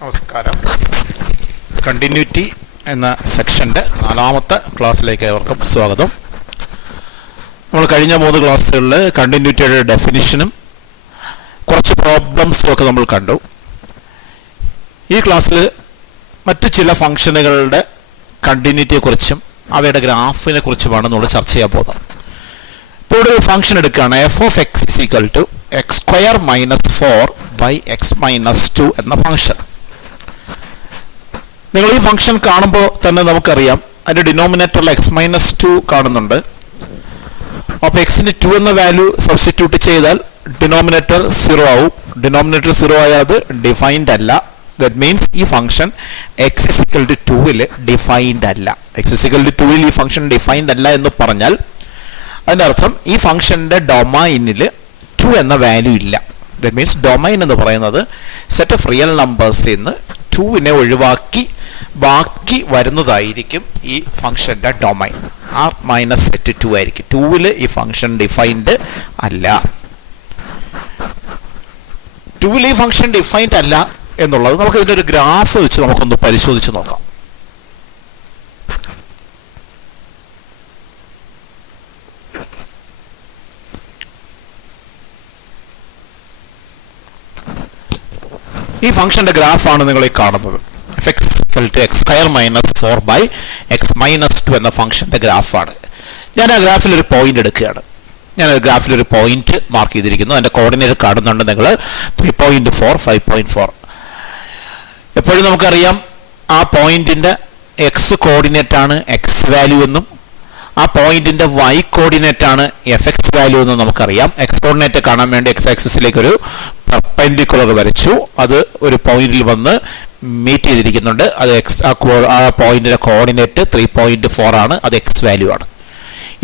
നമസ്കാരം. കണ്ടിന്യൂറ്റി എന്ന സെക്ഷൻ്റെ 4ാമത്തെ ക്ലാസ്സിലേക്ക് ഏവർക്കും സ്വാഗതം. നമ്മൾ കഴിഞ്ഞ 3 ക്ലാസ്സുകളിൽ കണ്ടിന്യൂറ്റിയുടെ ഡെഫിനിഷനും കുറച്ച് പ്രോബ്ലംസും ഒക്കെ നമ്മൾ കണ്ടു. ഈ ക്ലാസ്സിൽ മറ്റ് ചില ഫംഗ്ഷനുകളുടെ കണ്ടിന്യൂറ്റിയെക്കുറിച്ചും അവയുടെ ഗ്രാഫിനെ കുറിച്ചുമാണ് നമ്മൾ ചർച്ച ചെയ്യാൻ പോകുന്നത്. ഇപ്പോൾ ഇവിടെ ഒരു ഫംഗ്ഷൻ എടുക്കുകയാണ്. F of x is equal to x square minus 4 by x minus 2 എന്ന ഫംഗ്ഷൻ. നിങ്ങൾ ഈ ഫംഗ്ഷൻ കാണുമ്പോൾ തന്നെ നമുക്കറിയാം അതിൻ്റെ ഡിനോമിനേറ്ററിൽ എക്സ് മൈനസ് 2 കാണുന്നുണ്ട്. അപ്പോൾ എക്സിന് 2 എന്ന വാല്യൂ സബ്സ്റ്റിറ്റ്യൂട്ട് ചെയ്താൽ ഡിനോമിനേറ്റർ 0 ആവും. ഡിനോമിനേറ്റർ 0 ആയാൽ അത് ഡിഫൈൻഡ് അല്ല. ദാറ്റ് മീൻസ് ഈ function x is equal to 2 defined അല്ല. എക്സ് ഇസിക്കൽ ടു 2 ഈ ഫംഗ്ഷൻ ഡിഫൈൻഡ് അല്ല എന്ന് പറഞ്ഞാൽ അതിൻ്റെ അർത്ഥം ഈ ഫംഗ്ഷൻ്റെ ഡൊമൈനിൽ 2 എന്ന വാല്യൂ ഇല്ല. ദാറ്റ് മീൻസ് ഡൊമൈൻ എന്ന് പറയുന്നത് സെറ്റ് ഓഫ് റിയൽ നമ്പേഴ്സിൽ നിന്ന് 2 ഒഴിവാക്കി ബാക്കി വരുന്നതായിരിക്കും ഈ ഫംഗ്ഷൻ്റെ ഡൊമൈൻ. ആർ മൈനസ് സെറ്റ് 2 ആയിരിക്കും. 2 ഈ ഫംഗ്ഷൻ ഡിഫൈൻഡ് അല്ല. 2 ഈ ഫംഗ്ഷൻ ഡിഫൈൻഡ് അല്ല എന്നുള്ളത് നമുക്ക് ഇതിൻ്റെ ഒരു ഗ്രാഫ് വെച്ച് നമുക്കൊന്ന് പരിശോധിച്ച് നോക്കാം. ഈ ഫംഗ്ഷന്റെ ഗ്രാഫാണ് നിങ്ങൾ ഈ കാണുന്നത്. X square minus 4 by x minus 2 എന്ന ഫംഗ്ഷന്റെ ഗ്രാഫാണ്. ഞാൻ ആ ഗ്രാഫിലൊരു പോയിന്റ് എടുക്കുകയാണ്. ഞാൻ ഗ്രാഫിലൊരു പോയിന്റ് മാർക്ക് ചെയ്തിരിക്കുന്നു. അതിന്റെ കോർഡിനേറ്റ് കാണുന്നുണ്ട് നിങ്ങൾ 3.4 5.4. എപ്പോഴും നമുക്കറിയാം ആ പോയിന്റിന്റെ എക്സ് കോർഡിനേറ്റ് ആണ് എക്സ് വാല്യൂ എന്നും ആ പോയിന്റിന്റെ വൈ കോർഡിനേറ്റ് ആണ് എഫ് എക്സ് വാല്യൂ എന്നും നമുക്കറിയാം. എക്സ് കോർഡിനേറ്റ് കാണാൻ വേണ്ടി എക്സ് ആക്സിസിലേക്ക് ഒരു പെർപെൻഡിക്കുലർ വരച്ചു. അത് ഒരു പോയിന്റിൽ വന്ന് മീറ്റ് ചെയ്തിരിക്കുന്നുണ്ട്. അത് ആ പോയിന്റിന്റെ കോർഡിനേറ്റ് 3.4 ആണ്. അത് എക്സ് വാല്യൂ ആണ്.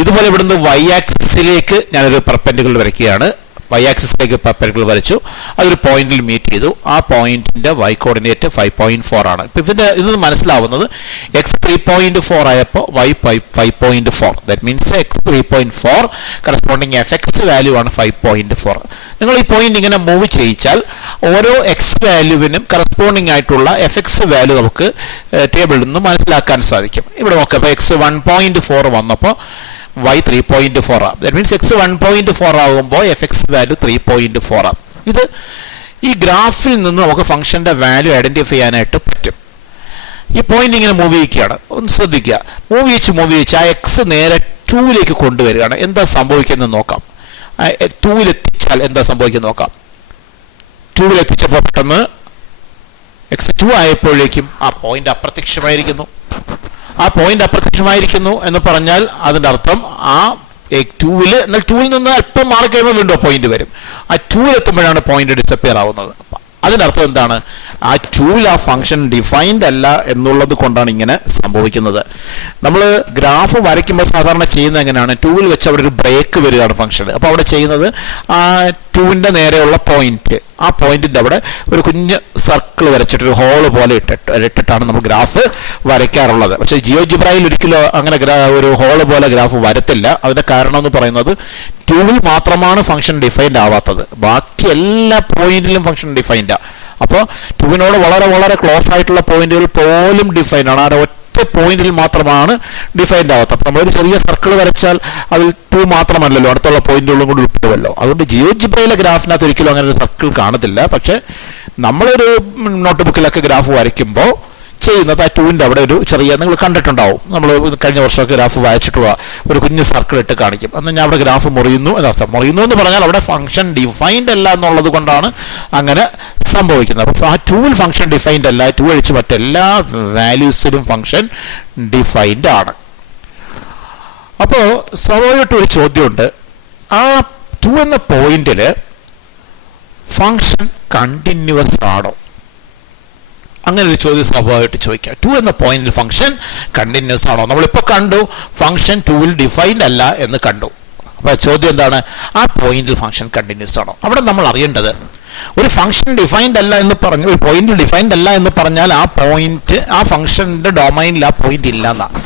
ഇതുപോലെ ഇവിടുന്ന് വൈ ആക്സിസിലേക്ക് ഞാനൊരു പെർപെൻഡിക്കുലർ വരയ്ക്കുകയാണ്. വൈ ആക്സിസിലേക്ക് പെർപെൻഡിക്കുലർ വരച്ചു. അതൊരു പോയിന്റിൽ മീറ്റ് ചെയ്തു. ആ പോയിന്റിന്റെ വൈ കോർഡിനേറ്റ് 5.4 ആണ്. ഇപ്പം ഇത് മനസ്സിലാവുന്നത് എക്സ് 3.4 ആയപ്പോൾ y 5.4. That means x 3.4 corresponding f x value ആണ് 5.4. നിങ്ങൾ ഈ പോയിന്റ് ഇങ്ങനെ മൂവ് ചെയ്യിച്ചാൽ ഓരോ എക്സ് വാല്യൂവിനും കറസ്പോണ്ടിങ് ആയിട്ടുള്ള എഫ് എക്സ് വാല്യൂ നമുക്ക് ടേബിളിൽ നിന്ന് മനസ്സിലാക്കാൻ സാധിക്കും. ഇവിടെ നോക്കാം. അപ്പോൾ എക്സ് 1.4 വന്നപ്പോൾ y 3.4 ആണ്. ദാറ്റ് മീൻസ് എക്സ് 1.4 ആകുമ്പോൾ എഫ് എക്സ് വാല്യൂ 3.4 ആണ്. ഇത് ഈ ഗ്രാഫിൽ നിന്ന് നമുക്ക് ഫംഗ്ഷന്റെ വാല്യൂ ഐഡന്റിഫൈ ചെയ്യാനായിട്ട് പറ്റും. ഈ പോയിന്റ് ഇങ്ങനെ മൂവ് ചെയ്യിക്കുകയാണ്. ഒന്ന് ശ്രദ്ധിക്കുക. മൂവ് ചെയ്യിച്ച് ആ എക്സ് നേരെ 2 കൊണ്ടുവരികയാണ്. എന്താ സംഭവിക്കുന്നത് നോക്കാം. 2 എത്തിച്ചാൽ എന്താ സംഭവിക്കുന്നത് നോക്കാം. 2 എത്തിച്ചപ്പോൾ പെട്ടെന്ന് എക്സ് 2 ആയപ്പോഴേക്കും ആ പോയിന്റ് അപ്രത്യക്ഷമായിരിക്കുന്നു. ആ പോയിന്റ് അപ്രത്യക്ഷമായിരിക്കുന്നു എന്ന് പറഞ്ഞാൽ അതിൻ്റെ അർത്ഥം ആ 2 എന്നാൽ 2 നിന്ന് അല്പം മാറി കഴിയുമ്പോൾ വീണ്ടും പോയിന്റ് വരും. ആ 2 എത്തുമ്പോഴാണ് പോയിന്റ് ഡിസപ്പിയർ ആവുന്നത്. അതിനർത്ഥം എന്താണ്? ആ 2 ആ ഫംഗ്ഷൻ ഡിഫൈൻഡ് അല്ല എന്നുള്ളത് കൊണ്ടാണ് ഇങ്ങനെ സംഭവിക്കുന്നത്. നമ്മൾ ഗ്രാഫ് വരയ്ക്കുമ്പോൾ സാധാരണ ചെയ്യുന്നത് എങ്ങനെയാണ്? 2 വെച്ച് അവിടെ ഒരു ബ്രേക്ക് വരികയാണ് ഫംഗ്ഷൻ. അപ്പോൾ അവിടെ ചെയ്യുന്നത് ആ 2 നേരെയുള്ള പോയിന്റ്, ആ പോയിന്റിന്റെ അവിടെ ഒരു കുഞ്ഞ് സർക്കിൾ വരച്ചിട്ട് ഒരു ഹോള് പോലെ ഇട്ടിട്ടാണ് നമ്മൾ ഗ്രാഫ് വരയ്ക്കാറുള്ളത്. പക്ഷേ ജിയോജിബ്രയിൽ ഒരിക്കലും അങ്ങനെ ഒരു ഹോള് പോലെ ഗ്രാഫ് വരത്തില്ല. അതിന്റെ കാരണം എന്ന് പറയുന്നത് 2 മാത്രമാണ് ഫംഗ്ഷൻ ഡിഫൈൻഡ് ആവാത്തത്. ബാക്കി എല്ലാ പോയിന്റിലും ഫംഗ്ഷൻ ഡിഫൈൻഡാണ്. അപ്പോൾ 2 വളരെ വളരെ ക്ലോസ് ആയിട്ടുള്ള പോയിന്റുകൾ പോലും ഡിഫൈൻഡ് ആണ്. ആ ഒറ്റ പോയിന്റിൽ മാത്രമാണ് ഡിഫൈൻഡ് ആവാത്തത്. അപ്പോൾ നമ്മളൊരു ചെറിയ സർക്കിൾ വരച്ചാൽ അതിൽ 2 മാത്രമല്ലല്ലോ, അടുത്തുള്ള പോയിന്റുകളും കൂടി ഉൾപ്പെടുമല്ലോ. അതുകൊണ്ട് ജിയോജിബ്രയിലെ ഗ്രാഫിനകത്ത് ഒരിക്കലും അങ്ങനെ ഒരു സർക്കിൾ കാണത്തില്ല. പക്ഷെ നമ്മളൊരു നോട്ട് ബുക്കിലൊക്കെ ഗ്രാഫ് വരയ്ക്കുമ്പോൾ ചെയ്യുന്നത് ആ 2 അവിടെ ഒരു ചെറിയ, നിങ്ങൾ കണ്ടിട്ടുണ്ടാവും, നമ്മൾ കഴിഞ്ഞ വർഷമൊക്കെ ഗ്രാഫ് വായിച്ചിട്ടുള്ള ഒരു കുഞ്ഞ് സർക്കിൾ ഇട്ട് കാണിക്കും. അന്ന് ഞാൻ അവിടെ ഗ്രാഫ് മുറിയുന്നു എന്നർത്ഥം. മുറിയുന്നു എന്ന് പറഞ്ഞാൽ അവിടെ ഫംഗ്ഷൻ ഡിഫൈൻഡ് അല്ല എന്നുള്ളത് കൊണ്ടാണ് അങ്ങനെ സംഭവിക്കുന്നത്. അപ്പോൾ ആ 2 ഫംഗ്ഷൻ ഡിഫൈൻഡ് അല്ല. 2 ഒഴിച്ച് മറ്റെല്ലാ വാല്യൂസിലും ഫംഗ്ഷൻ ഡിഫൈൻഡ് ആണ്. അപ്പോൾ സ്വാഭാവികമായിട്ട് ഒരു ചോദ്യമുണ്ട്. ആ 2 എന്ന പോയിന്റിൽ ഫംഗ്ഷൻ കണ്ടിന്യൂസ് ആണോ? അങ്ങനെ ഒരു ചോദ്യം സ്വാഭാവികമായിട്ട് ചോദിക്കാം. 2 എന്ന പോയിന്റിൽ ഫംഗ്ഷൻ കണ്ടിന്യൂസ് ആണോ? നമ്മളിപ്പോൾ കണ്ടു ഫംഗ്ഷൻ 2 ഡിഫൈൻഡ് അല്ല എന്ന് കണ്ടു. അപ്പോൾ ചോദ്യം എന്താണ്? ആ പോയിന്റിൽ ഫംഗ്ഷൻ കണ്ടിന്യൂസ് ആണോ? അവിടെ നമ്മൾ അറിയേണ്ടത് ഒരു ഫംഗ്ഷൻ ഡിഫൈൻഡ് അല്ല എന്ന് പറഞ്ഞു, ഒരു പോയിന്റ് ഡിഫൈൻഡ് അല്ല എന്ന് പറഞ്ഞാൽ ആ പോയിന്റ്, ആ ഫംഗ്ഷന്റെ ഡൊമൈനിൽ ആ പോയിന്റ് ഇല്ല എന്നാണ്.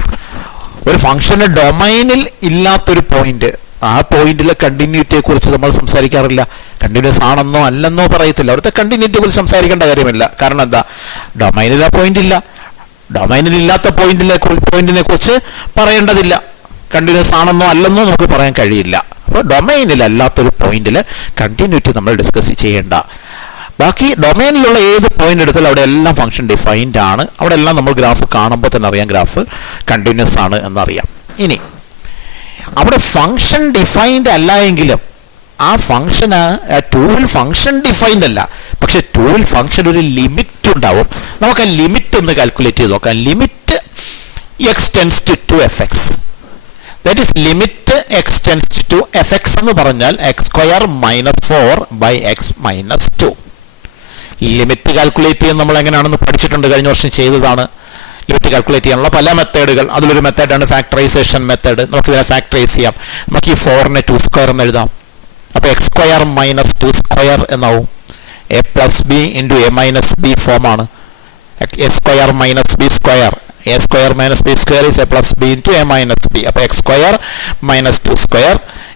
ഒരു ഫംഗ്ഷന്റെ ഡൊമൈനിൽ ഇല്ലാത്തൊരു പോയിന്റ് ആ പോയിന്റിലെ കണ്ടിന്യൂറ്റിയെ കുറിച്ച് നമ്മൾ സംസാരിക്കാറില്ല. കണ്ടിന്യൂസ് ആണെന്നോ അല്ലെന്നോ പറയത്തില്ല. അവിടുത്തെ കണ്ടിന്യൂറ്റിയെ കുറിച്ച് സംസാരിക്കേണ്ട കാര്യമില്ല. കാരണം എന്താ, ഡൊമൈനിൽ ആ പോയിന്റ് ഇല്ല. ഡൊമൈനിൽ ഇല്ലാത്ത പോയിന്റിനെ കുറിച്ച് പറയേണ്ടതില്ല. കണ്ടിന്യൂസ് ആണെന്നോ അല്ലെന്നോ നമുക്ക് പറയാൻ കഴിയില്ല. അപ്പോൾ ഡൊമൈനിൽ അല്ലാത്തൊരു പോയിന്റിൽ കണ്ടിന്യൂറ്റി നമ്മൾ ഡിസ്കസ് ചെയ്യേണ്ട. ബാക്കി ഡൊമൈനിലുള്ള ഏത് പോയിന്റ് എടുത്താലും അവിടെ എല്ലാം ഫംഗ്ഷൻ ഡിഫൈൻഡ് ആണ്. അവിടെ എല്ലാം നമ്മൾ ഗ്രാഫ് കാണുമ്പോൾ തന്നെ അറിയാം ഗ്രാഫ് കണ്ടിന്യൂസ് ആണ് എന്നറിയാം. ഇനി അവിടെ ഫംഗ്ഷൻ ഡിഫൈൻഡ് അല്ല എങ്കിലും ആ ഫംഗ്ഷന് ടൂവിൽ ഫംഗ്ഷൻ ഡിഫൈൻഡ് അല്ല, പക്ഷെ ടൂവിൽ ഫംഗ്ഷൻ ഒരു ലിമിറ്റ് ഉണ്ടാവും. നമുക്ക് ആ ലിമിറ്റ് ഒന്ന് കാൽക്കുലേറ്റ് ചെയ്ത് നോക്കാം. Limit x tends to 2fx, that is limit x tends to fx എന്ന് പറഞ്ഞാൽ x² - 4/x - 2. ലിമിറ്റ് കാൽക്കുലേറ്റ് ചെയ്യാൻ നമ്മൾ എങ്ങനെയാണെന്ന് പഠിച്ചിട്ടുണ്ട്, കഴിഞ്ഞ വർഷം ചെയ്തതാണ്. ലിമിറ്റ് കാൽക്കുലേറ്റ് ചെയ്യാനുള്ള പല മെത്തേഡുകൾ, അതിലൊരു മെത്തേഡാണ് ഫാക്ടറൈസേഷൻ മെത്തേഡ്. നമുക്കിതിനെ ഫാക്ടറൈസ് ചെയ്യാം. നമുക്ക് ഈ 4നെ 2² എന്ന് എഴുതാം. അപ്പോൾ x² - 2² എന്നാവും. a + b × a - b ഫോമാണ്. a² - b², a² - b² is a + b × a - b. അപ്പോൾ x² - 2²,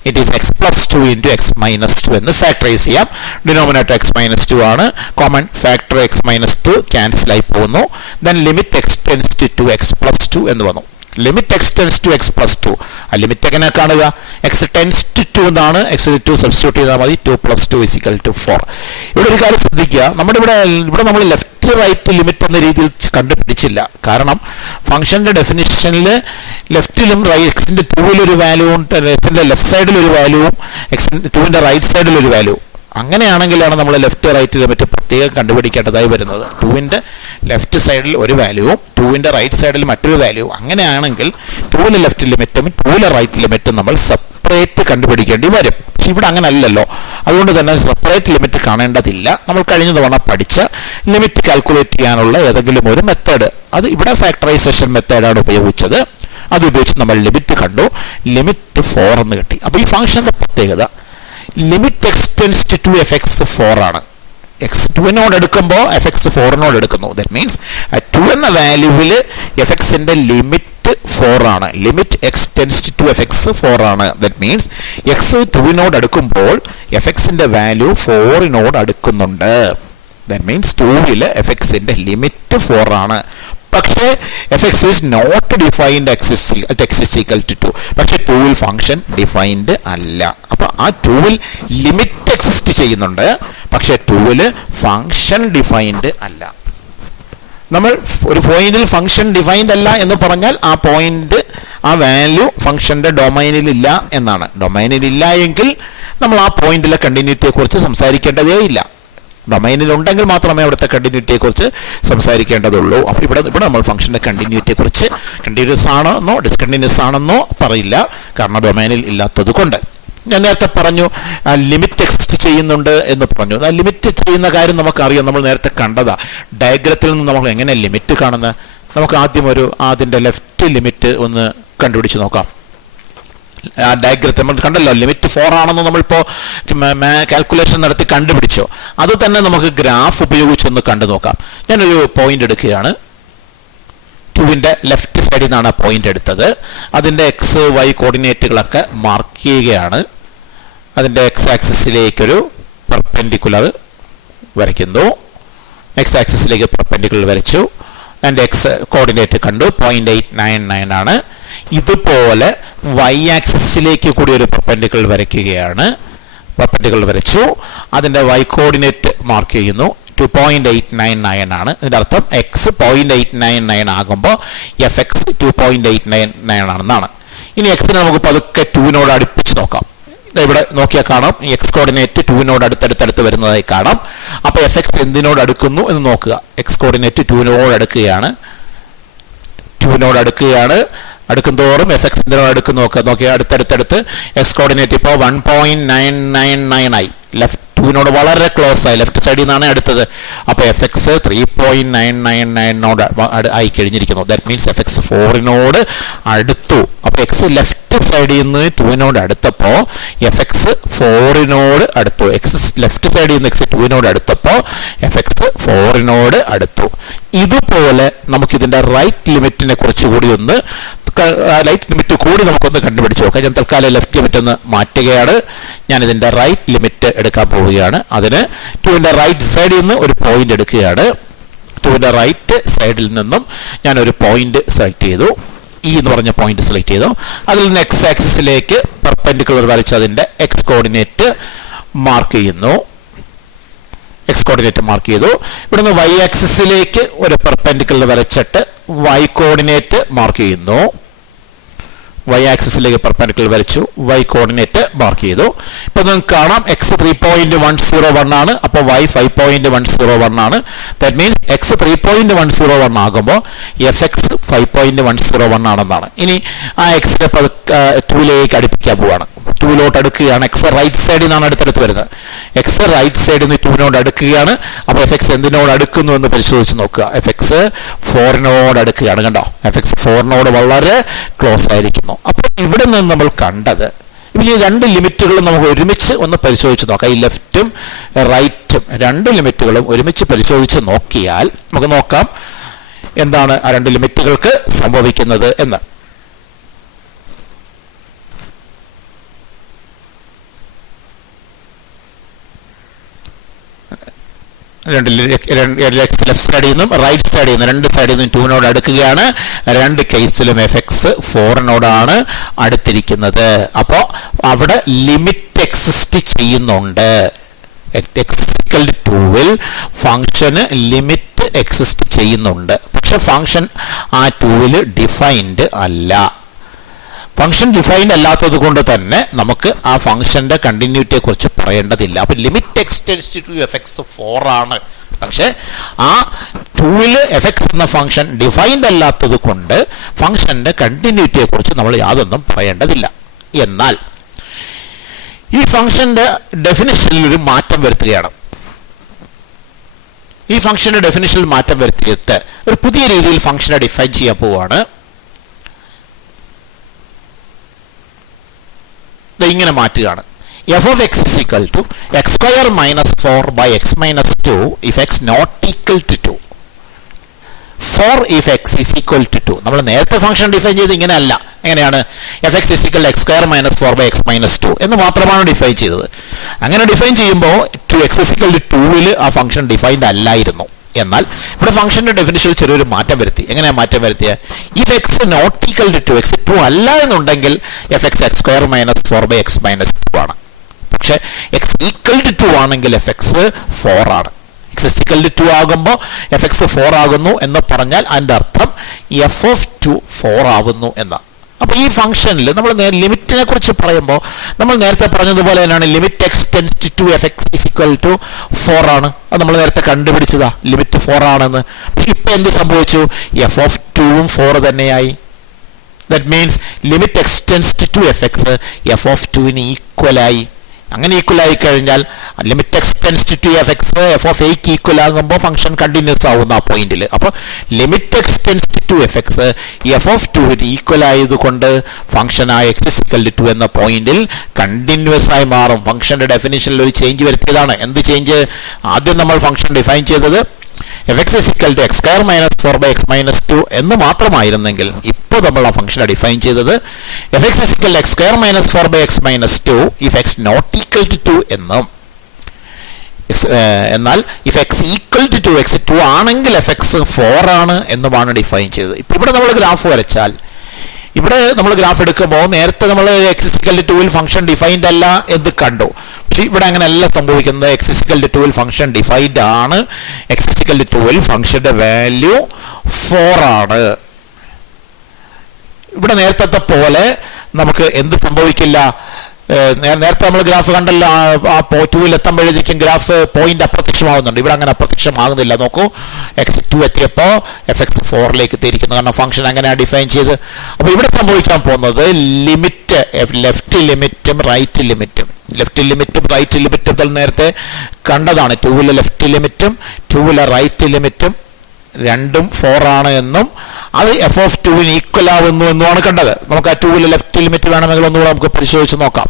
it is x + 2 × x - 2 എന്ന് ഫാക്ടറൈസ് ചെയ്യാം. ഡിനോമിനേറ്റർ x - 2 ആണ്. കോമൺ ഫാക്ടർ x - 2 ക്യാൻസൽ ആയി പോകുന്നു. Then limit x tends to 2x + 2 എന്ന് വന്നു. Limit x tends to x + 2, ആ limit എങ്ങനെ കാണുക? x ടെൻസ് ടു 2 എന്നാണ്. x ൽ 2 സബ്സ്റ്റിറ്റ്യൂട്ട് ചെയ്താൽ മതി. 2 + 2 = 4. ഇവിടെ ഒരു കാര്യം ശ്രദ്ധിക്കുക, നമ്മുടെ ഇവിടെ നമ്മൾ ലെഫ്റ്റ് റൈറ്റ് ലിമിറ്റ് എന്ന രീതിയിൽ കണ്ടുപിടിച്ചില്ല. കാരണം ഫംഗ്ഷന്റെ ഡെഫിനിഷനിൽ ലെഫ്റ്റിലും എക്സിന്റെ 2-ൽ വാല്യൂ, എക്സിന്റെ ലെഫ്റ്റ് സൈഡിൽ ഒരു വാല്യൂവും എക്സിന്റെ 2ന്റെ റൈറ്റ് സൈഡിൽ ഒരു വാല്യൂ. അങ്ങനെയാണെങ്കിലാണ് നമ്മൾ ലെഫ്റ്റ് റൈറ്റ് ലിമിറ്റ് പ്രത്യേകം കണ്ടുപിടിക്കേണ്ടതായി വരുന്നത്. 2ന്റെ ലെഫ്റ്റ് സൈഡിൽ ഒരു വാല്യൂവും 2ന്റെ റൈറ്റ് സൈഡിൽ മറ്റൊരു വാല്യൂ. അങ്ങനെയാണെങ്കിൽ 2ലെ ലെഫ്റ്റ് ലിമിറ്റും 2ലെ റൈറ്റ് ലിമിറ്റും നമ്മൾ സെപ്പറേറ്റ് കണ്ടുപിടിക്കേണ്ടി വരും. പക്ഷെ ഇവിടെ അങ്ങനെ അല്ലല്ലോ. അതുകൊണ്ട് തന്നെ സെപ്പറേറ്റ് ലിമിറ്റ് കാണേണ്ടതില്ല. നമ്മൾ കഴിഞ്ഞ തവണ പഠിച്ച ലിമിറ്റ് കാൽക്കുലേറ്റ് ചെയ്യാനുള്ള ഏതെങ്കിലും ഒരു മെത്തേഡ്, അത് ഇവിടെ ഫാക്ടറൈസേഷൻ മെത്തേഡാണ് ഉപയോഗിച്ചത്. അത് ഉപയോഗിച്ച് നമ്മൾ ലിമിറ്റ് കണ്ടു. ലിമിറ്റ് 4 എന്ന് കിട്ടി. അപ്പോൾ ഈ ഫംഗ്ഷന്റെ പ്രത്യേകത limit x tends to 2fx 4 ആണ്. x 2നോട് എടുക്കുമ്പോൾ fx 4നോട് എടുക്കുന്നു. ദാറ്റ് മീൻസ് 2 എന്ന വാല്യൂവിൽ fxന്റെ ലിമിറ്റ് 4 ആണ്. Limit x tends to 2fx 4 ആണ്. ദാറ്റ് മീൻസ് x 2നോട് അടുക്കുമ്പോൾ fxന്റെ വാല്യൂ 4നോട് അടുക്കുന്നുണ്ട്. ദാറ്റ് മീൻസ് 2ൽ fxന്റെ ലിമിറ്റ് 4 ആണ്. പക്ഷേ fx is not defined at x = 2. പക്ഷെ 2ൽ ഫംഗ്ഷൻ ഡിഫൈൻഡ് അല്ല. അപ്പോൾ ആ 2ൽ ലിമിറ്റ് എക്സിസ്റ്റ് ചെയ്യുന്നുണ്ട്, പക്ഷെ 2ൽ ഫംഗ്ഷൻ ഡിഫൈൻഡ് അല്ല. നമ്മൾ ഒരു പോയിന്റിൽ ഫംഗ്ഷൻ ഡിഫൈൻഡ് അല്ല എന്ന് പറഞ്ഞാൽ ആ പോയിന്റ്, ആ വാല്യൂ ഫംഗ്ഷന്റെ ഡൊമൈനിൽ ഇല്ല എന്നാണ്. ഡൊമൈനിൽ ഇല്ല എങ്കിൽ നമ്മൾ ആ പോയിന്റിലെ കണ്ടിന്യൂറ്റിയെ കുറിച്ച് സംസാരിക്കേണ്ടതേ ഇല്ല. ഡൊമൈനിൽ ഉണ്ടെങ്കിൽ മാത്രമേ അവിടുത്തെ കണ്ടിന്യൂറ്റിയെ കുറിച്ച് സംസാരിക്കേണ്ടതുള്ളൂ. അപ്പോൾ ഇവിടെ നമ്മൾ ഫംഗ്ഷന്റെ കണ്ടിന്യൂറ്റിയെ കുറിച്ച് കണ്ടിന്യൂസ് ആണെന്നോ ഡിസ്കണ്ടിന്യൂസ് ആണെന്നോ പറയില്ല, കാരണം ഡൊമൈനിൽ ഇല്ലാത്തത് കൊണ്ട്. ഞാൻ നേരത്തെ പറഞ്ഞു ലിമിറ്റ് എക്സിസ്റ്റ് ചെയ്യുന്നുണ്ട് എന്ന് പറഞ്ഞു. ആ ലിമിറ്റ് ചെയ്യുന്ന കാര്യം നമുക്കറിയാം, നമ്മൾ നേരത്തെ കണ്ടതാ. ഡയഗ്രത്തിൽ നിന്ന് നമ്മൾ എങ്ങനെ ലിമിറ്റ് കാണുന്നത്? നമുക്ക് ആദ്യം അതിൻ്റെ ലെഫ്റ്റ് ലിമിറ്റ് ഒന്ന് കണ്ടുപിടിച്ച് നോക്കാം. ആ ഡയഗ്രത്തിൽ നമ്മൾ കണ്ടല്ലോ, ലിമിറ്റ് 4 ആണെന്ന് നമ്മളിപ്പോൾ കാൽക്കുലേഷൻ നടത്തി കണ്ടുപിടിച്ചോ. അത് തന്നെ നമുക്ക് ഗ്രാഫ് ഉപയോഗിച്ചൊന്ന് കണ്ടു നോക്കാം. ഞാനൊരു പോയിന്റ് എടുക്കുകയാണ്. 2ന്റെ ലെഫ്റ്റ് സൈഡിൽ നിന്നാണ് പോയിന്റ് എടുത്തത്. അതിൻ്റെ x, y കോർഡിനേറ്റുകളൊക്കെ മാർക്ക് ചെയ്യുകയാണ്. അതിൻ്റെ x ആക്സിസിലേക്കൊരു പെർപെൻഡിക്കുലർ വരയ്ക്കുന്നു. x ആക്സിസിലേക്ക് പെർപെൻഡിക്കുലർ വരച്ചു. അതിൻ്റെ x കോർഡിനേറ്റ് കണ്ടു, 0.899 ആണ്. ഇതുപോലെ y ആക്സിസിലേക്ക് കൂടി ഒരു പെർപെൻഡിക്കുലർ വരയ്ക്കുകയാണ്. പെർപെൻഡിക്കുലർ വരച്ചു. അതിൻ്റെ y കോർഡിനേറ്റ് മാർക്ക് ചെയ്യുന്നു. 2.899 ആണ്. ഇതിൻ്റെ അർത്ഥം x 0.899 ആകുമ്പോൾ fx 2.899 ആണെന്നാണ്. ഇനി എക്സിനെ നമുക്ക് പതുക്കെ 2നോട് അടുപ്പിച്ച് നോക്കാം. ഇവിടെ നോക്കിയാൽ കാണാം, ഈ x കോർഡിനേറ്റ് 2നോട് അടുത്തടുത്ത് വരുന്നതായി കാണാം. അപ്പോൾ fx എന്തിനോട് അടുക്കുന്നു എന്ന് നോക്കുക. x കോർഡിനേറ്റ് 2നോട് അടുക്കുകയാണ്. അടുക്കും തോറും fx എന്തിനോട് അടുക്കും നോക്കിയാൽ അടുത്തടുത്ത് x കോർഡിനേറ്റ് ഇപ്പോൾ 1.999 ആയി. ലെഫ്റ്റ് 2നോട് വളരെ ക്ലോസ് ആയി, ലെഫ്റ്റ് സൈഡിൽ നിന്നാണ് അടുത്തത്. അപ്പോൾ fx 3.999 ആയി കഴിഞ്ഞിരിക്കുന്നു. ദാറ്റ് മീൻസ് fx 4നോട് അടുത്തു. അപ്പോൾ x ലെഫ്റ്റ് സൈഡിൽ നിന്ന് 2നോട് അടുത്തപ്പോൾ fx 4നോട് അടുത്തു. x ലെഫ്റ്റ് സൈഡിൽ നിന്ന് x 2നോട് അടുത്തപ്പോൾ fx 4നോട് അടുത്തു. ഇതുപോലെ നമുക്കിതിൻ്റെ റൈറ്റ് ലിമിറ്റിനെ കുറിച്ച് കൂടി ഒന്ന് റൈറ്റ് ലിമിറ്റ് കൂടി നമുക്കൊന്ന് കണ്ടുപിടിച്ച് നോക്കാം. ഞാൻ തൽക്കാലം ലെഫ്റ്റ് ലിമിറ്റ് ഒന്ന് മാറ്റുകയാണ്. ഞാനിതിൻ്റെ റൈറ്റ് ലിമിറ്റ് എടുക്കാൻ പോവുകയാണ്. അതിന് 2ന്റെ റൈറ്റ് സൈഡിൽ നിന്ന് ഒരു പോയിന്റ് എടുക്കുകയാണ്. 2ന്റെ റൈറ്റ് സൈഡിൽ നിന്നും ഞാനൊരു പോയിന്റ് സെലക്ട് ചെയ്തു. ഇ എന്ന് പറഞ്ഞ പോയിന്റ് സെലക്ട് ചെയ്തു. അതിൽ നിന്ന് എക്സ് ആക്സിസിലേക്ക് പെർപെൻഡിക്കുലർ വരച്ച് അതിൻ്റെ എക്സ് കോർഡിനേറ്റ് മാർക്ക് ചെയ്യുന്നു. എക്സ് കോർഡിനേറ്റ് മാർക്ക് ചെയ്തു. ഇവിടുന്ന് വൈ ആക്സിസിലേക്ക് ഒരു പെർപെൻഡിക്കുലർ വരച്ചിട്ട് വൈ കോർഡിനേറ്റ് മാർക്ക് ചെയ്യുന്നു. വൈ ആക്സിസിലേക്ക് പെർപെൻഡിക്കുലർ വരച്ചു, വൈ കോർഡിനേറ്റ് മാർക്ക് ചെയ്തു. ഇപ്പൊ നിങ്ങൾക്ക് കാണാം എക്സ് 3.101 ആണ്, അപ്പോൾ വൈ 5.101 ആണ്. ദാറ്റ് മീൻസ് എക്സ് 3.101 ആകുമ്പോൾ എഫ് എക്സ് 5.101 ആണെന്നാണ്. ഇനി ആ എക്സിനെ 2ലേക്ക് അടുപ്പിക്കാൻ പോവാണ്. 2ലോട്ട് അടുക്കുകയാണ്. എക്സ് റൈറ്റ് സൈഡിൽ നിന്നാണ് അടുത്തടുത്ത് വരുന്നത്. എക്സ് റൈറ്റ് സൈഡിൽ നിന്ന് 2നോട് അടുക്കുകയാണ്. അപ്പോൾ എഫ് എക്സ് എന്തിനോട് അടുക്കുന്നു എന്ന് പരിശോധിച്ച് നോക്കുക. എഫ് എക്സ് 4നോട് അടുക്കുകയാണ്. കണ്ടോ, എഫ് എക്സ് 4നോട് വളരെ ക്ലോസ് ആയിരിക്കുന്നു. അപ്പോൾ ഇവിടെ നിന്ന് നമ്മൾ കണ്ടത് ഈ രണ്ട് ലിമിറ്റുകളും നമുക്ക് ഒരുമിച്ച് ഒന്ന് പരിശോധിച്ച് നോക്കാം. ഈ ലെഫ്റ്റും റൈറ്റും രണ്ട് ലിമിറ്റുകളും ഒരുമിച്ച് പരിശോധിച്ച് നോക്കിയാൽ നമുക്ക് നോക്കാം എന്താണ് ആ രണ്ട് ലിമിറ്റുകൾക്ക് സംഭവിക്കുന്നത് എന്ന്. ലെഫ്റ്റ് സൈഡിൽ നിന്നും റൈറ്റ് സൈഡിൽ നിന്നും രണ്ട് സൈഡിൽ നിന്നും 2നോട് അടുക്കുകയാണ്. രണ്ട് കേസിലും എഫ് എക്സ് 4നോടാണ് അടുത്തിരിക്കുന്നത്. അപ്പോൾ അവിടെ ലിമിറ്റ് എക്സിസ്റ്റ് ചെയ്യുന്നുണ്ട്. x=2ൽ ഫംഗ്ഷന് ലിമിറ്റ് എക്സിസ്റ്റ് ചെയ്യുന്നുണ്ട്. പക്ഷെ ഫംഗ്ഷൻ ആ 2ൽ ഡിഫൈൻഡ് അല്ല. ഫംഗ്ഷൻ ഡിഫൈൻഡ് അല്ലാത്തത് കൊണ്ട് തന്നെ നമുക്ക് ആ ഫംഗ്ഷന്റെ കണ്ടിന്യൂറ്റിയെ കുറിച്ച് പറയേണ്ടതില്ല. അപ്പൊ limit extends to f X 4 ആണ്. പക്ഷെ ആ 2ൽ എഫ് എക്സ് എന്ന ഫംഗ്ഷൻ ഡിഫൈൻഡ് അല്ലാത്തത് കൊണ്ട് ഫംഗ്ഷന്റെ കണ്ടിന്യൂറ്റിയെ കുറിച്ച് നമ്മൾ യാതൊന്നും പറയേണ്ടതില്ല. എന്നാൽ ഈ ഫംഗ്ഷന്റെ ഡെഫിനിഷനിൽ ഒരു മാറ്റം വരുത്തുകയാണ്. ഈ ഫംഗ്ഷന്റെ ഡെഫിനിഷനിൽ മാറ്റം വരുത്തിയിട്ട് ഒരു പുതിയ രീതിയിൽ ഫംഗ്ഷനെ ഡിഫൈൻ ചെയ്യാൻ പോവുകയാണ്. ഇങ്ങനെ മാറ്റുകയാണ്. f of x is equal to x square minus 4 by x minus 2 if x not equal to 2. for if x is equal to 2. നമ്മൾ നേരത്തെ ഫംഗ്ഷൻ ഡിഫൈൻ ചെയ്ത് ഇങ്ങനെ അല്ല. എങ്ങനെയാണ്? F x is equal x square minus 4 by x minus 2 എന്ന് മാത്രമാണ് define ചെയ്തത്. അങ്ങനെ ഡിഫൈൻ ചെയ്യുമ്പോൾ എക്സ് ഇസ് ഈക്വൽ ടു 2ൽ ആ ഫംഗ്ഷൻ ഡിഫൈൻഡ് അല്ലായിരുന്നു. എന്നാൽ ഇവിടെ ഫംഗ്ഷന്റെ ഡെഫിനിഷനിൽ ചെറിയൊരു മാറ്റം വരുത്തി. എങ്ങനെയാണ് മാറ്റം വരുത്തിയത്? If x not equal to 2, x 2 അല്ല എന്നുണ്ടെങ്കിൽ f x x square minus 4 by x minus 2 ആണ്. പക്ഷെ എക്സ് ഈക്വൽ ടു 2 ആണെങ്കിൽ എഫ് എക്സ് 4 ആണ്. എക്സ് ഈക്വൽ ടു 2 ആകുമ്പോൾ എഫ് എക്സ് 4 ആകുന്നു എന്ന് പറഞ്ഞാൽ അതിൻ്റെ അർത്ഥം എഫ് ഓഫ് 2 4 ആകുന്നു എന്നാണ്. അപ്പോൾ ഈ ഫംഗ്ഷനിൽ നമ്മൾ ലിമിറ്റിനെ കുറിച്ച് പറയുമ്പോൾ നമ്മൾ നേരത്തെ പറഞ്ഞതുപോലെ തന്നെയാണ് limit x tends to f x is equal to 4 ആണ്. അത് നമ്മൾ നേരത്തെ കണ്ടുപിടിച്ചതാ ലിമിറ്റ് 4 ആണെന്ന്. പക്ഷെ ഇപ്പം എന്ത് സംഭവിച്ചു? എഫ് ഓഫ് 2ഉം 4 തന്നെയായി. That means limit x tends to f x f of 2ന് ഈക്വലായി. അങ്ങനെ ഈക്വൽ ആയി കഴിഞ്ഞാൽ limit x tends to f x f of എയ്ക്ക് ഈക്വൽ ആകുമ്പോൾ ഫംഗ്ഷൻ കണ്ടിന്യൂസ് ആവുന്ന ആ പോയിന്റിൽ. അപ്പോൾ limit x tends to f x f of 2ന് ഈക്വൽ ആയതുകൊണ്ട് ഫംഗ്ഷൻ ആ എക്സ് ഇസ് ഈക്വൽ ടു 2 എന്ന പോയിന്റിൽ കണ്ടിന്യൂസ് ആയി മാറും. ഫംഗ്ഷന്റെ ഡെഫിനിഷനിൽ ഒരു ചേഞ്ച് വരുത്തിയതാണ്. എന്ത് ചേഞ്ച്? ആദ്യം നമ്മൾ ഫംഗ്ഷൻ ഡിഫൈൻ ചെയ്തത് f x is equal to x square minus 4 by x minus 2 എന്ന് മാത്രമായിരുന്നെങ്കിൽ ഇപ്പോൾ നമ്മൾ ആ ഫംഗ്ഷനെ ഡിഫൈൻ ചെയ്തത് f x is equal x square minus 4 by x minus 2 if x not equal to 2 എന്നും. എന്നാൽ if x equal to 2, x 2 ആണെങ്കിൽ എഫ് എക്സ് 4 ആണ് എന്നുമാണ് ഡിഫൈൻ ചെയ്തത്. ഇപ്പം ഇവിടെ നമ്മൾ ഗ്രാഫ് വരച്ചാൽ ഇവിടെ നമ്മൾ ഗ്രാഫ് എടുക്കുമ്പോൾ നേരത്തെ നമ്മൾ എക്സ് ഈക്വൽ ടു 2ൽ ഫംഗ്ഷൻ ഡിഫൈൻഡ് അല്ല എന്ന് കണ്ടു. പക്ഷെ ഇവിടെ അങ്ങനെയല്ല സംഭവിക്കുന്നത്. എക്സ് ഈക്വൽ ടു 2ൽ ഫംഗ്ഷൻ ഡിഫൈൻഡ് ആണ്. എക്സ് ഈക്വൽ ടു 2ൽ ഫംഗ്ഷന്റെ വാല്യൂ 4 ആണ്. ഇവിടെ നേരത്തെ പോലെ നമുക്ക് എന്ത് സംഭവിക്കില്ല? നേരത്തെ നമ്മൾ ഗ്രാഫ് കണ്ടല്ലോ, ആ 2ൽ എത്തുമ്പോഴേക്കും ഗ്രാഫ് പോയിന്റ് അപ്രത്യക്ഷമാകുന്നുണ്ട്. ഇവിടെ അങ്ങനെ അപ്രത്യക്ഷമാകുന്നില്ല. നോക്കൂ, എക്സ് 2 എത്തിയപ്പോൾ എഫ് എക്സ് 4ലേക്ക് എത്തിയിരിക്കുന്നു. കാരണം ഫംഗ്ഷൻ അങ്ങനെയാണ് ഡിഫൈൻ ചെയ്ത്. അപ്പോൾ ഇവിടെ സംഭവിക്കാൻ പോകുന്നത് ലിമിറ്റ് ലെഫ്റ്റ് ലിമിറ്റും റൈറ്റ് ലിമിറ്റും റൈറ്റ് ലിമിറ്റും നേരത്തെ കണ്ടതാണ്. 2ലെ ലെഫ്റ്റ് ലിമിറ്റും 2ലെ റൈറ്റ് ലിമിറ്റും രണ്ടും 4 ആണ് എന്നും അത് എഫ് ഓഫ് 2ന് ഈക്വൽ ആവുന്നു എന്നുമാണ് കണ്ടത്. നമുക്ക് ആ 2ലെ ലെഫ്റ്റ് ലിമിറ്റ് വേണമെങ്കിൽ ഒന്നുകൂടെ നമുക്ക് പരിശോധിച്ച് നോക്കാം.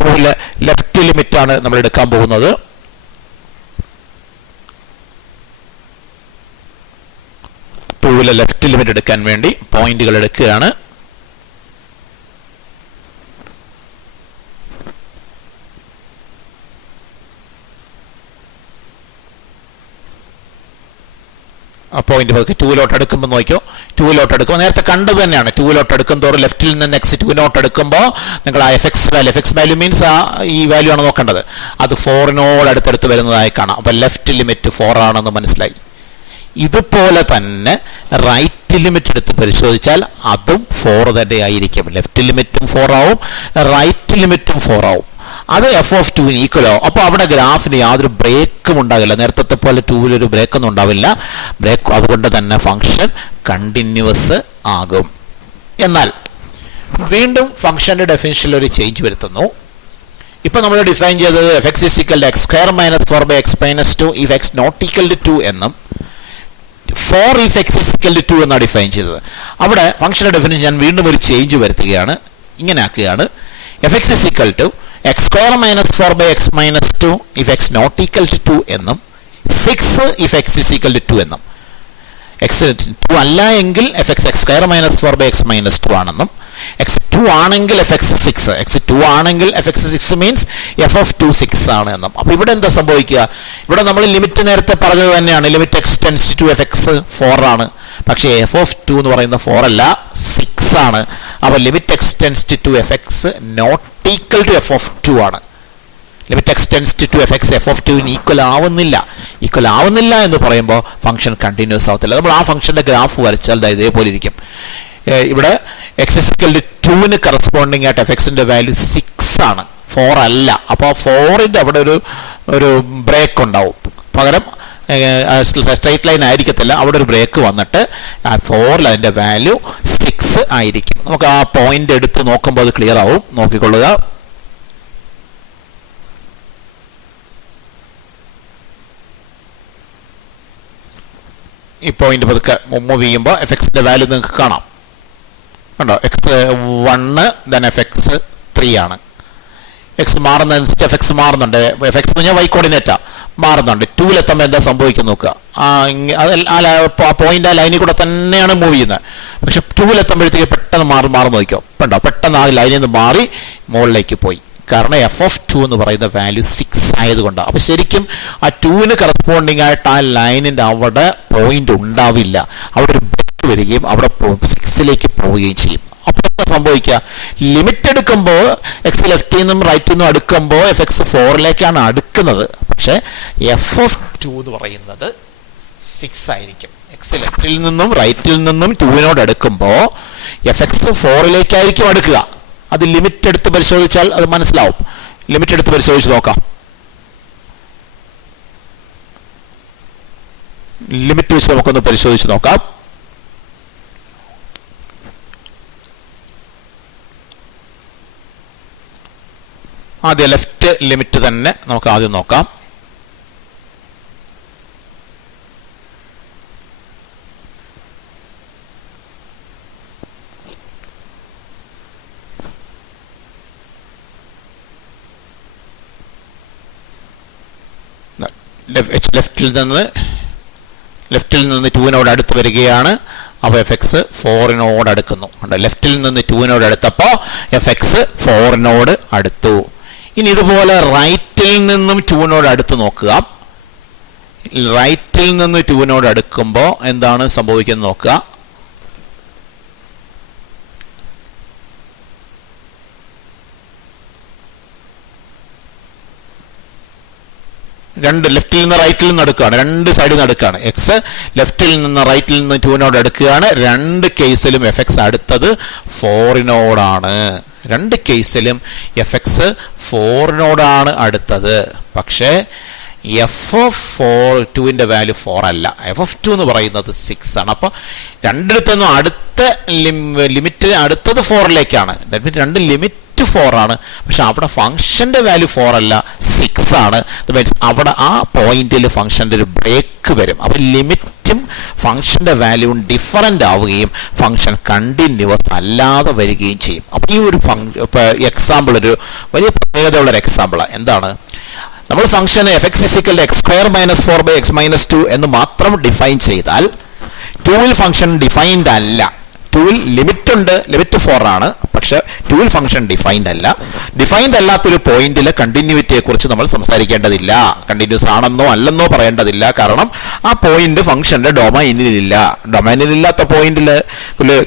2ലെ ലെഫ്റ്റ് ലിമിറ്റാണ് നമ്മൾ എടുക്കാൻ പോകുന്നത്. 2-ലെ ലെഫ്റ്റ് ലിമിറ്റ് എടുക്കാൻ വേണ്ടി പോയിന്റുകൾ എടുക്കുകയാണ്. പോയിന്റ് പതുക്കെ 2-ലോട്ട് എടുക്കുമ്പോൾ നോക്കിയോ, 2-ലോട്ട് എടുക്കുമ്പോൾ നേരത്തെ കണ്ടത് തന്നെയാണ്. 2-ലോട്ട് എടുക്കുന്തോറും ലെഫ്റ്റിൽ നിന്ന് എക്സ് 2-നോട്ട് എടുക്കുമ്പോൾ നിങ്ങൾ ആ എഫ് എക്സ് വാല്യൂ മീൻസ് ഈ വാല്യൂ ആണ് നോക്കേണ്ടത്. അത് 4-നോട് അടുത്തടുത്ത് വരുന്നതായി കാണാം. അപ്പം ലെഫ്റ്റ് ലിമിറ്റ് 4 ആണെന്ന് മനസ്സിലായി. ഇതുപോലെ തന്നെ റൈറ്റ് ലിമിറ്റ് എടുത്ത് പരിശോധിച്ചാൽ അതും 4 തന്നെ ആയിരിക്കും. ലെഫ്റ്റ് ലിമിറ്റും 4 ആവും, റൈറ്റ് ലിമിറ്റും 4 ആവും. അത് f(2) ഈക്വലോ. അപ്പോൾ അവിടെ ഗ്രാഫിന് യാതൊരു ബ്രേക്കും ഉണ്ടാകില്ല. നേരത്തെ പോലെ 2-ലൊരു ബ്രേക്കൊന്നും ഉണ്ടാവില്ല. അതുകൊണ്ട് തന്നെ ഫംഗ്ഷൻ കണ്ടിന്യൂസ് ആകും. എന്നാൽ വീണ്ടും ഫംഗ്ഷന്റെ ഡെഫിനിഷനിൽ ഒരു ചേഞ്ച് വരുത്തുന്നു. ഇപ്പം നമ്മൾ ഡിഫൈൻ ചെയ്തത് f(x = x² - 4/x - 2 if x not equal to 2 എന്നും 4 if x = 2 എന്നാണ് ഡിഫൈൻ ചെയ്തത്. അവിടെ ഫംഗ്ഷന്റെ ഡെഫിനിഷൻ ഞാൻ വീണ്ടും ഒരു ചേഞ്ച് വരുത്തുകയാണ്. ഇങ്ങനെ ആക്കുകയാണ്: f(x = x² - 4/x - 2 if x not equal to 2 എന്നും 6 if x = 2 എന്നും. x 2 അല്ല എങ്കിൽ fx x² - 4/x - 2 ആണെന്നും, x 2 ആണെങ്കിൽ fx 6, x 2 ആണെങ്കിൽ fx 6 മീൻസ് f(2) 6 ആണ് എന്നും. അപ്പോൾ ഇവിടെ എന്താ സംഭവിക്കുക? ഇവിടെ നമ്മൾ ലിമിറ്റ് നേരത്തെ പറഞ്ഞത് തന്നെയാണ്. ലിമിറ്റ് x → to fx 4 ആണ്. പക്ഷേ f(2) എന്ന് പറയുന്ന 4 അല്ല, 6 ആണ്. അപ്പോൾ limit x → to fx not equal to f(2) ആണ്. Limit x → to fx f(2) equal ആവുന്നില്ല എന്ന് പറയുമ്പോൾ ഫംഗ്ഷൻ കണ്ടിന്യൂസ് ആവത്തില്ല. നമ്മൾ ആ ഫംഗ്ഷന്റെ ഗ്രാഫ് വരച്ചാൽ ഇതേപോലെ ഇരിക്കും. ഇവിടെ x = 2-ന് കറസ്പോണ്ടിങ് ആയിട്ട് fxന്റെ വാല്യൂ 6 ആണ്, 4 അല്ല. അപ്പോൾ 4-ന്റെ അവിടെ ഒരു ബ്രേക്ക് ഉണ്ടാവും. പകരം സ്ട്രൈറ്റ് ലൈൻ ആയിരിക്കത്തില്ല, അവിടെ ഒരു ബ്രേക്ക് വന്നിട്ട് 4-ൽ അതിൻ്റെ വാല്യൂ 6 ആയിരിക്കും. നമുക്ക് ആ പോയിന്റ് എടുത്ത് നോക്കുമ്പോൾ അത് ക്ലിയർ ആവും. നോക്കിക്കൊള്ളുക. ഈ പോയിന്റ് പതുക്കെ മൂവ് ചെയ്യുമ്പോൾ fxന്റെ വാല്യൂ നിങ്ങൾക്ക് കാണാം. കണ്ടോ, x1 then fx3 ആണ്. എക്സ് മാറുന്നതനുസരിച്ച് fx മാറുന്നുണ്ട്. fx എന്ന് പറഞ്ഞാൽ y കോർഡിനേറ്റാ മാറുന്നുണ്ട്. 2-ലെത്തുമ്പോൾ എന്താ സംഭവിക്കും നോക്കുക. ആ പോയിന്റ് ആ ലൈനിൽ കൂടെ തന്നെയാണ് മൂവ് ചെയ്യുന്നത്. പക്ഷെ 2-ലെത്തുമ്പോഴത്തേക്ക് പെട്ടെന്ന് മാറി നോക്കിയോ, കണ്ടോ, പെട്ടെന്ന് ആ ലൈനിൽ നിന്ന് മാറി മുകളിലേക്ക് പോയി. കാരണം f(2) എന്ന് പറയുന്ന വാല്യൂ 6 ആയതുകൊണ്ടാണ്. അപ്പോൾ ശരിക്കും ആ 2-ന് കറസ്പോണ്ടിങ് ആയിട്ട് ആ ലൈനിൻ്റെ അവിടെ പോയിന്റ് ഉണ്ടാവില്ല. അവിടെ ഒരു ബ്രേക്ക് വരികയും അവിടെ 6-ലേക്ക് പോവുകയും ചെയ്യും. അപ്പോൾ എന്താ സംഭവിക്കുക? ലിമിറ്റ് എടുക്കുമ്പോൾ എക്സ് ലെഫ്റ്റിൽ നിന്നും റൈറ്റിൽ നിന്നും അടുക്കുമ്പോൾ fx 4-ലേക്കാണ് അടുക്കുന്നത്. പക്ഷേ f(2) എന്ന് പറയുന്നത് 6 ആയിരിക്കും. എക്സ് ലെഫ്റ്റിൽ നിന്നും റൈറ്റിൽ നിന്നും 2-നോട് അടുക്കുമ്പോൾ fx 4-ലേക്കായിരിക്കും അടുക്കുക. അത് ലിമിറ്റ് എടുത്ത് പരിശോധിച്ചാൽ അത് മനസ്സിലാവും. ലിമിറ്റ് എടുത്ത് പരിശോധിച്ച് നോക്കാം. ലിമിറ്റ് വെച്ച് നമുക്കൊന്ന് പരിശോധിച്ച് നോക്കാം. ആദ്യം ലെഫ്റ്റ് ലിമിറ്റ് തന്നെ നമുക്ക് ആദ്യം നോക്കാം. ലെഫ്റ്റിൽ നിന്ന് 2-നോട് അടുത്ത് വരികയാണ്. അപ്പോൾ fx 4-നോട് അടുക്കുന്നു. ലെഫ്റ്റിൽ നിന്ന് 2-നോട് അടുത്തപ്പോൾ fx 4-നോട് അടുത്തു. ഇനി ഇതുപോലെ റൈറ്റിൽ നിന്നും 2-നോട് അടുത്ത് നോക്കുക. റൈറ്റിൽ നിന്ന് 2-നോട് അടുക്കുമ്പോൾ എന്താണ് സംഭവിക്കുന്നത് നോക്കുക. രണ്ട് ലെഫ്റ്റിൽ നിന്ന് റൈറ്റിൽ നിന്ന് അടുക്കുകയാണ്, രണ്ട് സൈഡിൽ നിന്ന് അടുക്കുകയാണ്. എക്സ് ലെഫ്റ്റിൽ നിന്ന് റൈറ്റിൽ നിന്ന് 2-നോട് അടുക്കുകയാണ്. രണ്ട് കേസിലും fx അടുത്തത് 4-നോടാണ്. രണ്ട് കേസിലും fx 4-നോടാണ് അടുത്തത്. പക്ഷേ f(2)ന്റെ വാല്യൂ 4 അല്ല, f(2) എന്ന് പറയുന്നത് 6 ആണ്. അപ്പോൾ രണ്ടിടത്തുനിന്നും അടുത്ത ലിമിറ്റ് അടുത്തത് 4-ലേക്കാണ്. രണ്ട് ലിമിറ്റ് 4 ആണ്. പക്ഷെ അവിടെ ഫംഗ്ഷന്റെ വാല്യൂ 4 അല്ല, 6 ആണ്. മീൻസ് അവിടെ ആ പോയിന്റിൽ ഫംഗ്ഷന്റെ ഒരു ബ്രേക്ക് വരും. അപ്പോൾ ലിമിറ്റും ഫംഗ്ഷന്റെ വാല്യൂവും ഡിഫറൻ്റ് ആവുകയും ഫംഗ്ഷൻ കണ്ടിന്യൂസ് അല്ലാതെ വരികയും ചെയ്യും. അപ്പോൾ ഈ ഒരു എക്സാമ്പിൾ ഒരു വലിയ പ്രത്യേകതയുള്ള ഒരു എക്സാമ്പിളാണ്. എന്താണ്? നമ്മൾ ഫംഗ്ഷന് fx = x² - 4/x - 2 എന്ന് മാത്രം ഡിഫൈൻ ചെയ്താൽ 2ൽ ഫംഗ്ഷൻ ഡിഫൈൻഡ് അല്ല. 2ൽ ലിമിറ്റ് ഉണ്ട്, ലിമിറ്റ് 4 ആണ്, പക്ഷെ 2ൽ ഫംഗ്ഷൻ ഡിഫൈൻഡ് അല്ല. ഡിഫൈൻഡ് അല്ലാത്തൊരു പോയിന്റിലെ കണ്ടിന്യൂവിറ്റിയെ കുറിച്ച് നമ്മൾ സംസാരിക്കേണ്ടതില്ല. കണ്ടിന്യൂസ് ആണെന്നോ അല്ലെന്നോ പറയേണ്ടതില്ല. കാരണം ആ പോയിന്റ് ഫംഗ്ഷന്റെ ഡൊമൈനിലില്ല. ഡൊമൈനിലില്ലാത്ത പോയിന്റിലെ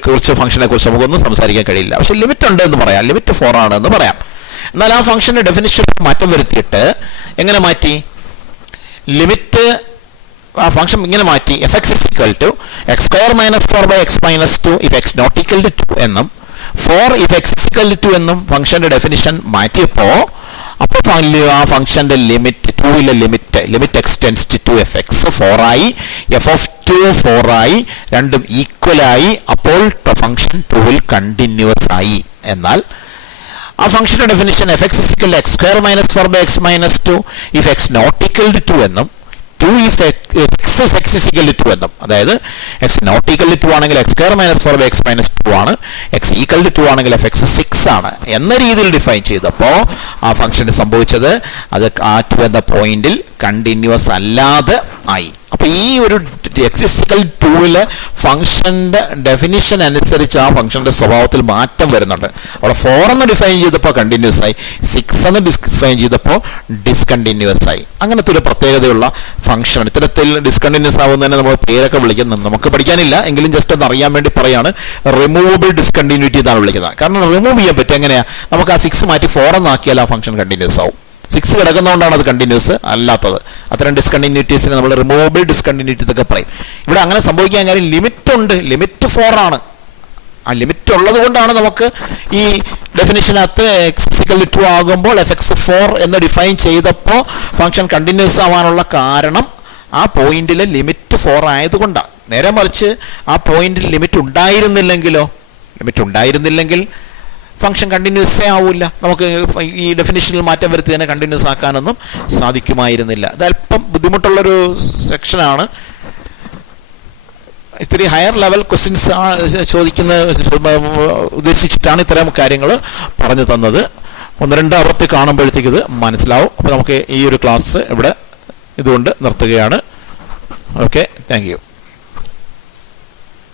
കുറിച്ച് ഫംഗ്ഷനെ കുറിച്ച് നമുക്കൊന്നും സംസാരിക്കാൻ കഴിയില്ല. പക്ഷെ ലിമിറ്റ് ഉണ്ട് എന്ന് പറയാം, ലിമിറ്റ് 4 ആണ് എന്ന് പറയാം. എന്നാൽ ആ ഫംഗ്ഷന്റെ ഡെഫിനിഷൻ മാറ്റം വരുത്തിയിട്ട് എങ്ങനെ മാറ്റി? ലിമിറ്റ് ആ ഫംഗ്ഷൻ ഇങ്ങനെ മാറ്റി, fx is equal to x square minus 4 by x minus 2 if x not equal to 2 എന്നും 4 if x is equal to 2 എന്നും ഫംഗ്ഷന്റെ ഡെഫിനിഷൻ മാറ്റിയപ്പോൾ അപ്പോൾ ആ ഫംഗ്ഷന്റെ ലിമിറ്റ് 2ലെ ലിമിറ്റ് എക്സ്റ്റെൻസ് ടു 2fx 4 ആയി, f of 2 4 ആയി, രണ്ടും ഈക്വൽ ആയി. അപ്പോൾ ഫംഗ്ഷൻ 2ൽ കണ്ടിന്യൂസ് ആയി. എന്നാൽ ആ ഫംഗ്ഷന്റെ definition fx is equal to x square minus 4 by x minus 2 if x not equal to 2 എന്നും 2 if x is equal to 2 എന്നും, അതായത് x not equal to 2 ആണെങ്കിൽ x square minus 4 by x minus 2 ആണ്, x equal to 2 ആണെങ്കിൽ fx 6 ആണ് എന്ന രീതിയിൽ define ചെയ്തപ്പോൾ ആ ഫംഗ്ഷന് സംഭവിച്ചത് അത് ആ 2 എന്ന പോയിന്റിൽ കണ്ടിന്യൂസ് അല്ലാതെ ആയി. അപ്പൊ ഈ ഒരു എക്സിസ്റ്റിക്കൽ 2ലെ ഫംഗ്ഷന്റെ ഡെഫിനിഷൻ അനുസരിച്ച് ആ ഫംഗ്ഷന്റെ സ്വഭാവത്തിൽ മാറ്റം വരുന്നുണ്ട്. അവിടെ 4 എന്ന് ഡിഫൈൻ ചെയ്തപ്പോൾ കണ്ടിന്യൂസ് ആയി, 6 എന്ന് ഡിഫൈൻ ചെയ്തപ്പോൾ ഡിസ്കണ്ടിന്യൂസ് ആയി. അങ്ങനത്തെ ഒരു പ്രത്യേകതയുള്ള ഫംഗ്ഷൻ. ഇത്തരത്തിൽ ഡിസ്കണ്ടിന്യൂസ് ആവുന്നതിനെ നമ്മൾ പേരൊക്കെ വിളിക്കുന്നത് നമുക്ക് പഠിക്കാനില്ല, എങ്കിലും ജസ്റ്റ് ഒന്ന് അറിയാൻ വേണ്ടി പറയാണ്. റിമൂവബിൾ ഡിസ്കണ്ടിന്യൂറ്റി എന്നാണ് വിളിക്കുന്നത്. കാരണം റിമൂവ് ചെയ്യാൻ പറ്റും. എങ്ങനെയാ? നമുക്ക് ആ 6 മാറ്റി 4 എന്നാക്കിയാൽ ആ ഫംഗ്ഷൻ കണ്ടിന്യൂസ് ആവും. 6 കിടക്കുന്നതുകൊണ്ടാണ് അത് കണ്ടിന്യൂസ് അല്ലാത്തത്. അത്തരം ഡിസ്കണ്ടിന്യൂറ്റീസിനെ നമ്മൾ റിമൂവബിൾ ഡിസ്കണ്ടിന്യൂറ്റി എന്നൊക്കെ പറയും. ഇവിടെ അങ്ങനെ സംഭവിക്കാൻ കാര്യം ലിമിറ്റ് ഉണ്ട്, ലിമിറ്റ് 4 ആണ്. ആ ലിമിറ്റ് ഉള്ളത് കൊണ്ടാണ് നമുക്ക് ഈ ഡെഫിനിഷനകത്ത് x = 2 ആകുമ്പോൾ fx 4 എന്ന് ഡിഫൈൻ ചെയ്തപ്പോൾ ഫംഗ്ഷൻ കണ്ടിന്യൂസ് ആവാനുള്ള കാരണം ആ പോയിന്റിലെ ലിമിറ്റ് 4 ആയതുകൊണ്ടാണ്. നേരെ മറിച്ച് ആ പോയിന്റിൽ ലിമിറ്റ് ഉണ്ടായിരുന്നില്ലെങ്കിൽ ഫംഗ്ഷൻ കണ്ടിന്യൂസേ ആവില്ല. നമുക്ക് ഈ ഡെഫിനിഷനിൽ മാറ്റം വരുത്തി തന്നെ കണ്ടിന്യൂസ് ആക്കാനൊന്നും സാധിക്കുമായിരുന്നില്ല. അത് അല്പം ബുദ്ധിമുട്ടുള്ളൊരു സെക്ഷനാണ്. ഇത്തിരി ഹയർ ലെവൽ ക്വസ്റ്റ്യൻസ് ഉദ്ദേശിച്ചിട്ടാണ് ഇത്തരം കാര്യങ്ങൾ പറഞ്ഞു തന്നത്. 1-2 ആവർത്തി കാണുമ്പോഴത്തേക്ക് ഇത് മനസ്സിലാവും. അപ്പോൾ നമുക്ക് ഈ ഒരു ക്ലാസ് ഇവിടെ ഇതുകൊണ്ട് നിർത്തുകയാണ്. Okay, thank you.